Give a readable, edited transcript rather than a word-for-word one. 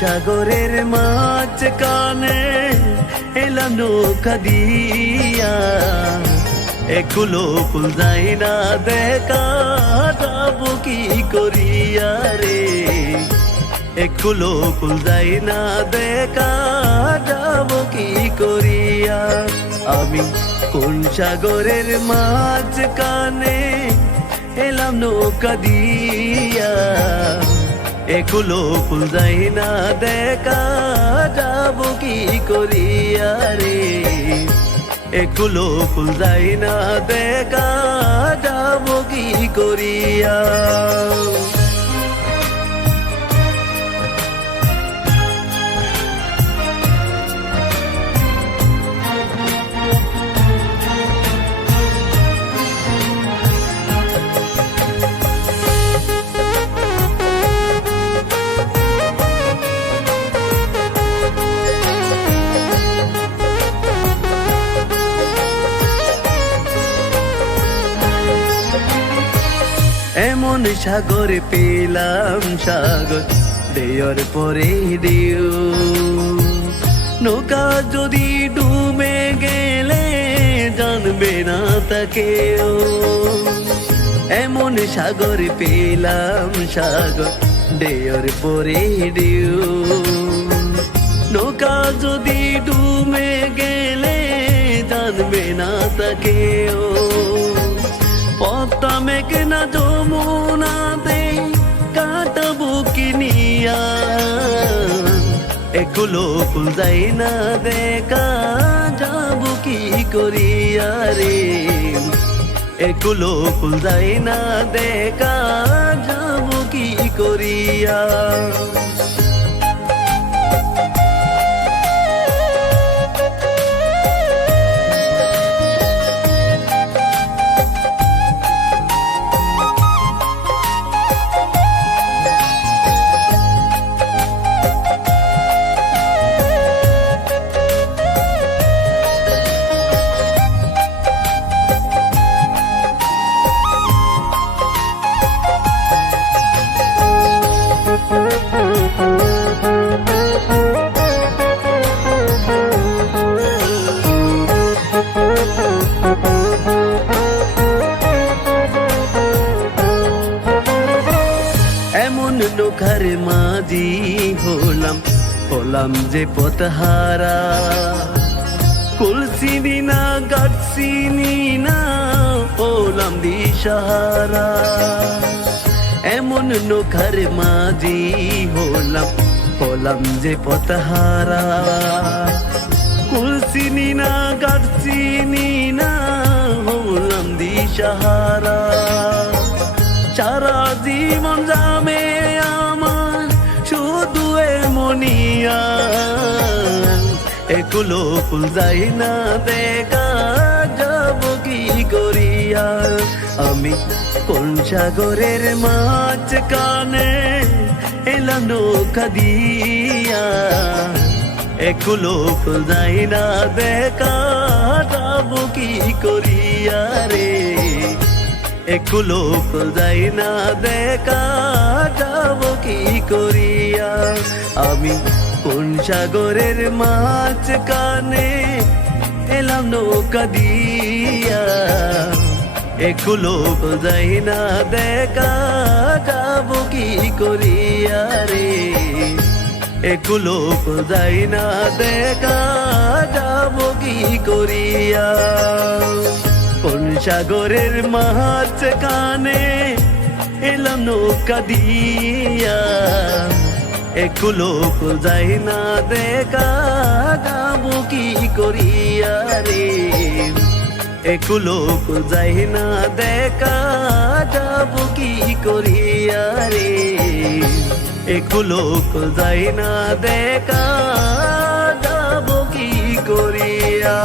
সাগরের মাঝখানে এলাম নৌকা দিয়া, একুলো ফুল যাই না দেখা যাব কি করিয়া রে, একুলো ফুল যাই না দেখা যাব কি করিয়া। আমি কোন সাগরের মাঝখানে এলাম নৌকা দিয়া, একুলো ফুল যাই না দেখা যাব কি করিয়া রে, একুলো ফুল যাই না দেখা যাব কি করিয়া। এমন সাগর পেলাম সাগর দেওয়ার পরে দিও, নৌকা যদি ডুবে গেলে জানবে না তাকেও। এমন সাগর পেলাম সাগর দেওয়ার পরে দিও, নৌকা যদি ডুবে গেলে জানবে না তাকেও। পদ্মা মেঘনা যমুনাতে কাটাবো কিনিয়া, একুলো ফুল যাই না দেখা যাব কি করিয়া রে, একুলো ফুল যাই না দেখা যাব কি করিয়া। এমন নৌকার মাঝি হলাম যে পথহারা, কুল চিনি না গাছ চিনি না হলাম দিশাহারা। এমন নৌকার মাঝি হলাম যে পথহারা, কুল চিনি না গাছ চিনি না হলাম দিশাহারা। সারা জীবন যাবে আমার শুধু মনিয়া, একুলো ফুল যাই না দেখা যাব কি করিয়া। আমি কোন সাগরের মাঝখানে এলাম নৌকা দিয়া, একুলো ফুল যাই না দেখা যাব কি করিয়া রে, একুলো ফুল যাই না দেখা যাব কি করিয়া। আমি কোন সাগরের মাঝখানে এলাম নৌকা দিয়া, একুলো ফুল যাই না দেখা যাব কি করিয়া রে, একুলো ফুল যাই না দেখা যাব কি করিয়া। কোন সাগরের মাঝখানে এলাম নৌকা দিয়া, একুলো ফুল যাই না দেখা যাব কি করিয়া রে, একুলো ফুল যাই না দেখা যাব কি করিয়া রে, একুলো ফুল যাই না দেখা যাব কি করিয়া।